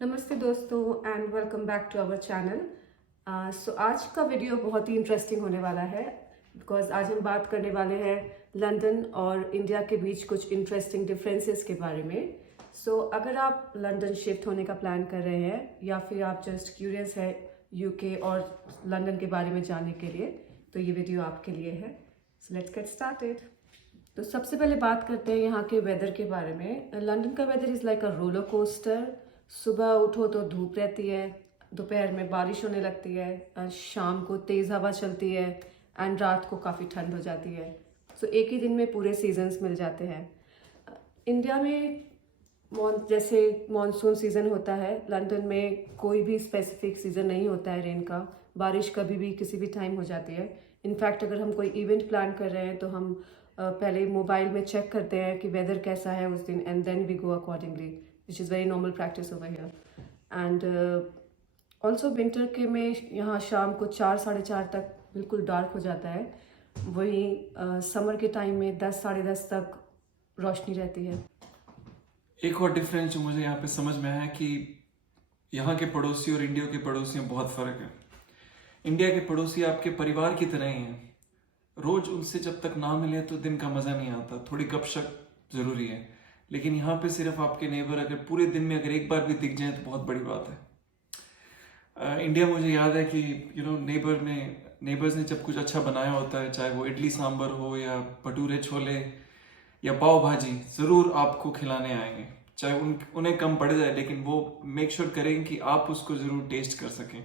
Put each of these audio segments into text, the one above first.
नमस्ते दोस्तों and welcome back to our channel. So आज का वीडियो बहुत ही इंटरेस्टिंग होने वाला है बिकॉज आज हम बात करने वाले हैं लंदन और इंडिया के बीच कुछ इंटरेस्टिंग डिफरेंसेस के बारे में। अगर आप लंदन शिफ्ट होने का प्लान कर रहे हैं या फिर आप जस्ट क्यूरियस है यूके और लंदन के बारे में जानने के लिए, तो ये वीडियो आपके लिए है। So let's get started. तो सबसे पहले बात करते हैं यहाँ के वेदर के बारे में। लंदन का weather is like a roller coaster. सुबह उठो तो धूप रहती है, दोपहर में बारिश होने लगती है, शाम को तेज़ हवा चलती है एंड रात को काफ़ी ठंड हो जाती है। एक ही दिन में पूरे सीजन्स मिल जाते हैं। इंडिया में जैसे मॉनसून सीज़न होता है, लंदन में कोई भी स्पेसिफिक सीज़न नहीं होता है रेन का। बारिश कभी भी किसी भी टाइम हो जाती है। इनफैक्ट अगर हम कोई इवेंट प्लान कर रहे हैं तो हम पहले मोबाइल में चेक करते हैं कि वेदर कैसा है उस दिन and then we go accordingly, which is very normal practice over here. And also winter के में यहाँ शाम को 4 साढ़े 4 तक बिल्कुल डार्क हो जाता है। वहीं समर के टाइम में 10 साढ़े 10 तक रोशनी रहती है। एक और डिफरेंस जो मुझे यहाँ पे समझ में आया कि यहाँ के पड़ोसी और इंडिया के पड़ोसी में बहुत फ़र्क है। इंडिया के पड़ोसी आपके परिवार की तरह ही हैं। रोज उनसे जब तक ना मिले तो दिन का मज़ा नहीं आता, थोड़ी गपशप ज़रूरी है। लेकिन यहाँ पे सिर्फ आपके नेबर अगर पूरे दिन में अगर एक बार भी दिख जाए तो बहुत बड़ी बात है। इंडिया मुझे याद है कि नेबर्स ने जब कुछ अच्छा बनाया होता है, चाहे वो इडली सांभर हो या भटूरे छोले या पाव भाजी, ज़रूर आपको खिलाने आएंगे। चाहे उन्हें कम पड़ जाए, लेकिन वो मेक श्योर करेंगे कि आप उसको ज़रूर टेस्ट कर सकें।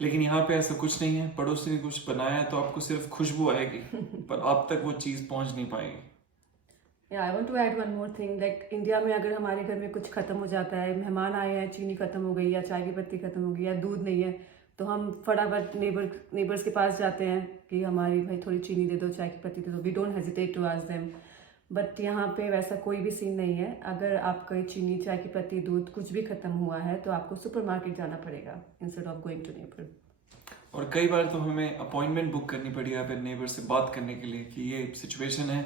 लेकिन यहाँ पे ऐसा कुछ नहीं है। पड़ोसी ने कुछ बनाया है तो आपको सिर्फ खुशबू आएगी पर आप तक वो चीज़ पहुँच नहीं पाएगी। I want to add one more thing. Like India में अगर हमारे घर में कुछ खत्म हो जाता है, मेहमान आए हैं, चीनी खत्म हो गई या चाय की पत्ती खत्म हो गई या दूध नहीं है, तो हम फटाफट नेबर्स के पास जाते हैं कि हमारी भाई थोड़ी चीनी दे दो, चाय की पत्ती दे दो। We don't hesitate to ask them. But यहाँ पे वैसा कोई भी सीन नहीं है। अगर आपका चीनी, चाय की पत्ती, दूध कुछ भी खत्म हुआ है तो आपको सुपरमार्केट जाना पड़ेगा instead of going to neighbour. और कई बार तो हमें अपॉइंटमेंट बुक करनी पड़ी है अपने नेबर से बात करने के लिए कि ये सिचुएशन है,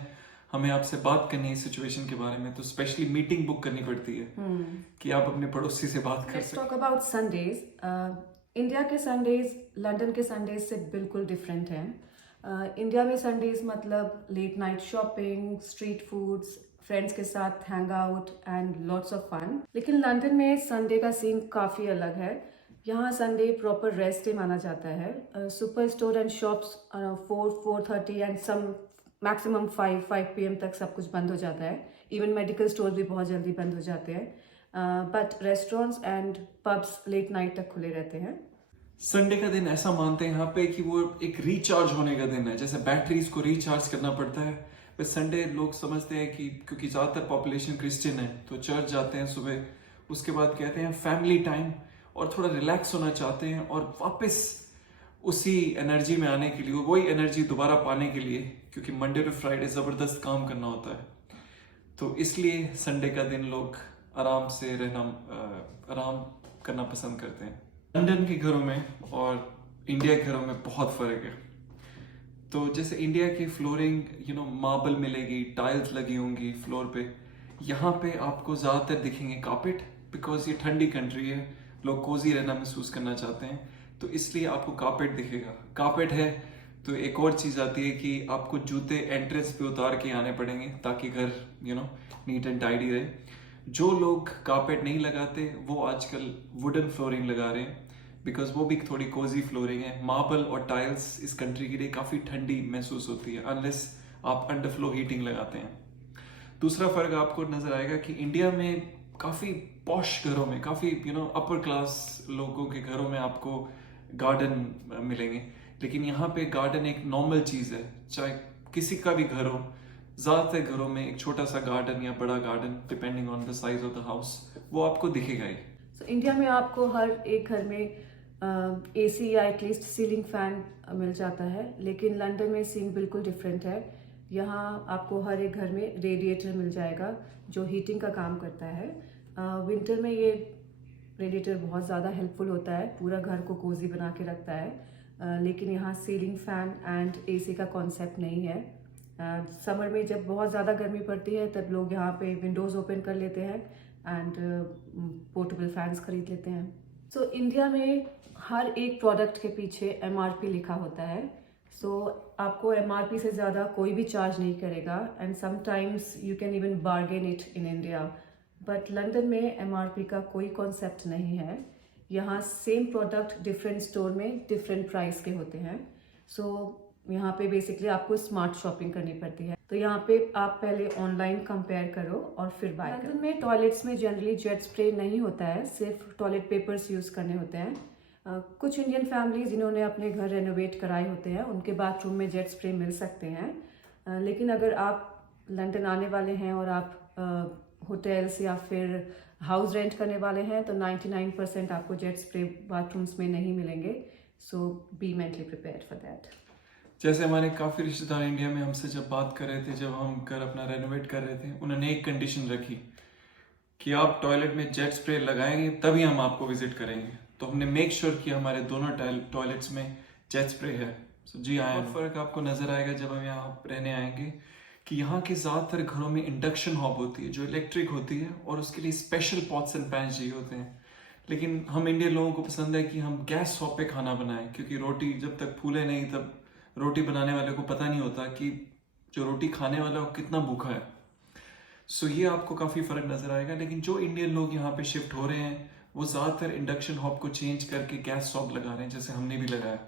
हमें आपसे बात करनी है इस सिचुएशन के बारे में, तो स्पेशली मीटिंग बुक करनी पड़ती है कि आप अपने पड़ोसी से बात कर लेट्स सकें। Talk about Sundays. इंडिया के संडेज लंदन के संडेज से बिल्कुल डिफरेंट हैं। इंडिया में संडेज मतलब late night shopping, street foods, friends के साथ hang out and lots of fun. लेकिन लंदन में संडे का सीन काफ़ी अलग है। यहाँ संडे प्रॉपर रेस्ट डे माना जाता है। Super store and shops 4-4:30 and some maximum 5 PM तक सब कुछ बंद हो जाता है। इवन मेडिकल स्टोर भी बहुत जल्दी बंद हो जाते हैं। But restaurants and pubs late night तक खुले रहते हैं। संडे का दिन ऐसा मानते हैं यहाँ पे कि वो एक रिचार्ज होने का दिन है, जैसे बैटरीज को रिचार्ज करना पड़ता है। बस संडे लोग समझते हैं कि क्योंकि ज़्यादातर पॉपुलेशन क्रिश्चियन है तो चर्च जाते हैं सुबह, उसके बाद कहते हैं फैमिली टाइम और थोड़ा रिलैक्स होना चाहते हैं और वापस उसी एनर्जी में आने के लिए, वही एनर्जी दोबारा पाने के लिए, क्योंकि मंडे टू फ्राइडे ज़बरदस्त काम करना होता है, तो इसलिए संडे का दिन लोग आराम से रहना, आराम करना पसंद करते हैं। लंदन के घरों में और इंडिया के घरों में बहुत फ़र्क है। तो जैसे इंडिया की फ्लोरिंग मार्बल मिलेगी, टाइल्स लगी होंगी फ्लोर पे, यहाँ पे आपको ज़्यादातर दिखेंगे कारपेट, बिकॉज ये ठंडी कंट्री है, लोग कोजी रहना महसूस करना चाहते हैं, तो इसलिए आपको कारपेट दिखेगा। कारपेट है तो एक और चीज़ आती है कि आपको जूते एंट्रेंस पे उतार के आने पड़ेंगे ताकि घर नीट एंड टाइडी रहे। जो लोग कारपेट नहीं लगाते वो आजकल वुडन फ्लोरिंग लगा रहे हैं, बिकॉज वो भी थोड़ी कोजी फ्लोरिंग है। मार्बल और टाइल्स इस कंट्री के लिए काफ़ी ठंडी महसूस होती है अनलेस आप अंडर फ्लो हीटिंग लगाते हैं। दूसरा फ़र्क आपको नज़र आएगा कि इंडिया में काफ़ी पॉश घरों में, काफ़ी अपर क्लास लोगों के घरों में आपको गार्डन मिलेंगे, लेकिन यहाँ पे गार्डन एक नॉर्मल चीज़ है। चाहे किसी का भी घर हो, ज़्यादातर घरों में एक छोटा सा गार्डन या बड़ा garden depending on the size of the house वो आपको दिखेगा ही। इंडिया में आपको हर एक घर में AC या एटलीस्ट सीलिंग फैन मिल जाता है, लेकिन लंदन में सीन बिल्कुल डिफरेंट है। यहाँ आपको हर एक घर में रेडिएटर मिल जाएगा जो हीटिंग का काम करता है। विंटर में ये रेडिएटर बहुत ज़्यादा हेल्पफुल होता है, पूरा घर को कोजी बना के रखता है। लेकिन यहाँ सीलिंग फैन एंड AC का कॉन्सेप्ट नहीं है। समर में जब बहुत ज़्यादा गर्मी पड़ती है तब लोग यहाँ पे विंडोज़ ओपन कर लेते हैं एंड पोर्टेबल फैंस खरीद लेते हैं। सो इंडिया में हर एक प्रोडक्ट के पीछे MRP लिखा होता है। सो आपको MRP से ज़्यादा कोई भी चार्ज नहीं करेगा and sometimes you can even bargain it in India. But London में MRP का कोई कॉन्सेप्ट नहीं है। यहाँ सेम प्रोडक्ट डिफरेंट स्टोर में डिफरेंट प्राइस के होते हैं। सो यहाँ पे बेसिकली आपको स्मार्ट शॉपिंग करनी पड़ती है। तो यहाँ पे आप पहले ऑनलाइन कंपेयर करो और फिर बाय करो। लंदन में टॉयलेट्स में जनरली जेट स्प्रे नहीं होता है, सिर्फ टॉयलेट पेपर्स यूज़ करने होते हैं। कुछ इंडियन फैमिलीज जिन्होंने अपने घर रेनोवेट कराए होते हैं उनके बाथरूम में जेट स्प्रे मिल सकते हैं। लेकिन अगर आप लंदन आने वाले हैं और आप होटल्स या फिर हाउस रेंट करने वाले हैं तो 99% आपको जेट स्प्रे बाथरूम्स में नहीं मिलेंगे। So be mentally prepared for that. जैसे हमारे काफ़ी रिश्तेदार इंडिया में हमसे जब बात कर रहे थे, जब हम घर अपना रेनोवेट कर रहे थे, उन्होंने एक कंडीशन रखी कि आप टॉयलेट में जेट स्प्रे लगाएंगे तभी हम आपको विजिट करेंगे। तो हमने मेक श्योर किया हमारे दोनों टॉयलेट्स में जेट स्प्रे है। सो जी आया फ़र्क आपको नज़र आएगा जब हम यहाँ रहने आएंगे कि यहाँ के ज़्यादातर घरों में इंडक्शन हॉब होती है जो इलेक्ट्रिक होती है और उसके लिए स्पेशल पॉट्स एंड पैन चाहिए होते हैं। लेकिन हम इंडियन लोगों को पसंद है कि हम गैस स्टॉव पे खाना बनाएं, क्योंकि रोटी जब तक फूले नहीं तब रोटी बनाने वाले को पता नहीं होता कि जो रोटी खाने वाला है वो कितना भूखा है। सो ये आपको काफ़ी फ़र्क नज़र आएगा। लेकिन जो इंडियन लोग यहाँ पे शिफ्ट हो रहे हैं वो ज़्यादातर इंडक्शन हॉब को चेंज करके गैस स्टॉव लगा रहे हैं, जैसे हमने भी लगाया।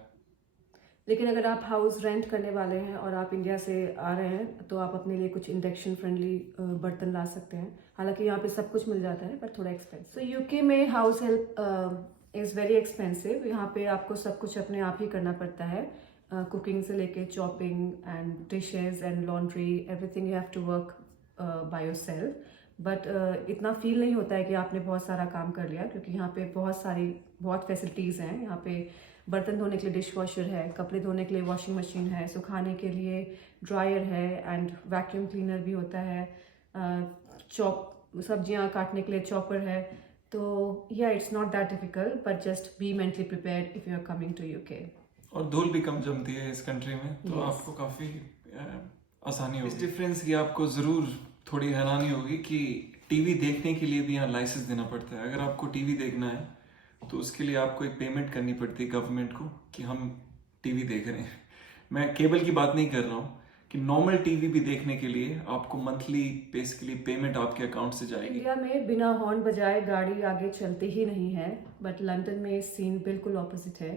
लेकिन अगर आप हाउस रेंट करने वाले हैं और आप इंडिया से आ रहे हैं तो आप अपने लिए कुछ इंडक्शन फ्रेंडली बर्तन ला सकते हैं। हालांकि यहाँ पे सब कुछ मिल जाता है पर थोड़ा एक्सपेंसिव। सो यूके में house help is very expensive. यहाँ पे आपको सब कुछ अपने आप ही करना पड़ता है, कुकिंग से लेके chopping and dishes and laundry, everything you have to work by yourself. But इतना फील नहीं होता है कि आपने बहुत सारा काम कर लिया, क्योंकि यहाँ पे बहुत फैसिलिटीज़ हैं। यहाँ पे बर्तन धोने के लिए डिश वॉशर है, कपड़े धोने के लिए वॉशिंग मशीन है, सुखाने के लिए ड्रायर है एंड वैक्यूम क्लीनर भी होता है, सब्जियां काटने के लिए चॉपर है। तो yeah it's not that difficult, but just be mentally prepared if you are coming to UK. और धूल भी कम जमती है इस कंट्री में, तो आपको काफ़ी आसानी होगी। इस डिफरेंस की आपको ज़रूर थोड़ी हैरानी होगी कि टीवी देखने के लिए भी यहाँ लाइसेंस देना पड़ता है। अगर आपको टीवी देखना है तो उसके लिए आपको एक पेमेंट करनी पड़ती है गवर्नमेंट को कि हम टीवी देख रहे हैं। मैं केबल की बात नहीं कर रहा हूँ, कि नॉर्मल टीवी भी देखने के लिए आपको मंथली बेसिकली पेमेंट आपके अकाउंट से जाएगी। इंडिया में बिना हॉर्न बजाए गाड़ी आगे चलती ही नहीं है, बट लंदन में सीन बिल्कुल ऑपोजिट है।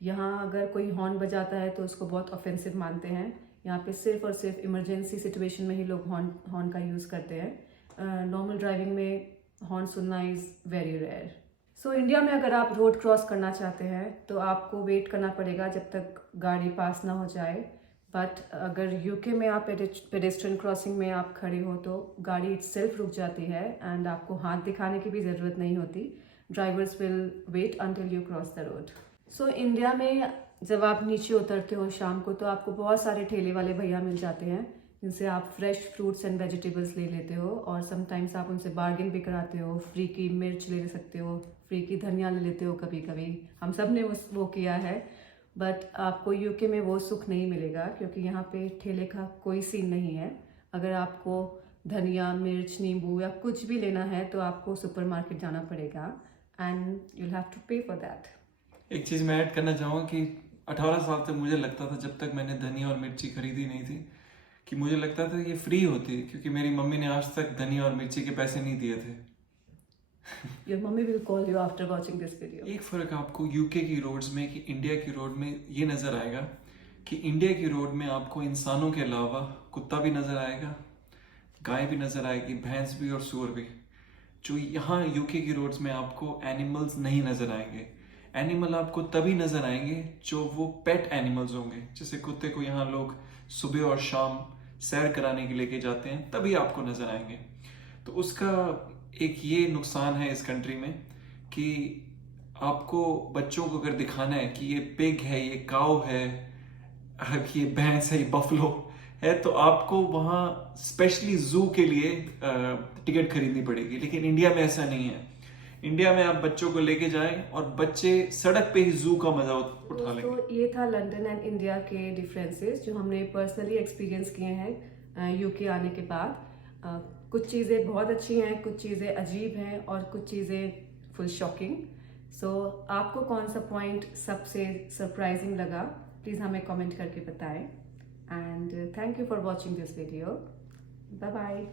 यहाँ अगर कोई हॉर्न बजाता है तो उसको बहुत ऑफेंसिव मानते हैं। यहाँ पे सिर्फ और सिर्फ इमरजेंसी सिचुएशन में ही लोग हॉर्न का यूज़ करते हैं। नॉर्मल ड्राइविंग में हॉर्न सुनना is very rare. So India में अगर आप रोड क्रॉस करना चाहते हैं तो आपको वेट करना पड़ेगा जब तक गाड़ी पास ना हो जाए। बट अगर यूके में आप पेडेस्ट्रियन क्रॉसिंग में आप खड़े हो तो गाड़ी इटसेल्फ रुक जाती है एंड आपको हाथ दिखाने की भी ज़रूरत नहीं होती। Drivers will wait until you cross the road. So India में जब आप नीचे उतरते हो शाम को तो आपको बहुत सारे ठेले वाले भैया मिल जाते हैं जिनसे आप फ्रेश फ्रूट्स एंड वेजिटेबल्स ले लेते हो, और समटाइम्स आप उनसे बार्गेन भी कराते हो। फ्री की मिर्च ले सकते हो, फ्री की धनिया ले लेते हो कभी कभी। हम सब ने वो किया है। बट आपको यूके में वो सुख नहीं मिलेगा, क्योंकि यहाँ पे ठेले का कोई सीन नहीं है। अगर आपको धनिया, मिर्च, नींबू या कुछ भी लेना है तो आपको सुपरमार्केट जाना पड़ेगा एंड यू हैव टू पे फॉर दैट। एक चीज़ मैं ऐड करना चाहूँगा कि 18 साल तक मुझे लगता था, जब तक मैंने धनिया और मिर्ची खरीदी नहीं थी, कि मुझे लगता था ये फ्री होती है, क्योंकि मेरी मम्मी ने आज तक धनिया और मिर्ची के पैसे नहीं दिए थे। Your mommy will call you after watching this video. एक फ़र्क आपको यूके की रोड्स में कि इंडिया की रोड में ये नज़र आएगा कि इंडिया की रोड में आपको इंसानों के अलावा कुत्ता भी नज़र आएगा, गाय भी नज़र आएगी, भैंस भी और सूअर भी। जो यहाँ यूके की रोड्स में आपको एनिमल्स नहीं नज़र आएंगे। एनिमल आपको तभी नज़र आएंगे जो वो पेट एनिमल्स होंगे। जैसे कुत्ते को यहाँ लोग सुबह और शाम सैर कराने के लेके जाते हैं, तभी आपको नज़र आएंगे। तो उसका एक ये नुकसान है इस कंट्री में कि आपको बच्चों को अगर दिखाना है कि ये पिग है, ये काऊ है, ये भैंस है, ये बफलो है, तो आपको वहाँ स्पेशली जू के लिए टिकट खरीदनी पड़ेगी। लेकिन इंडिया में ऐसा नहीं है। इंडिया में आप बच्चों को लेके जाएं और बच्चे सड़क पे ही जू का मजा उठा लेंगे। तो ये था लंदन एंड इंडिया के डिफरेंसेस जो हमने पर्सनली एक्सपीरियंस किए हैं यूके आने के बाद। कुछ चीज़ें बहुत अच्छी हैं, कुछ चीज़ें अजीब हैं और कुछ चीज़ें फुल शॉकिंग। सो आपको कौन सा पॉइंट सबसे सरप्राइजिंग लगा, प्लीज़ हमें कमेंट करके बताएं। And thank you for watching this video. Bye bye.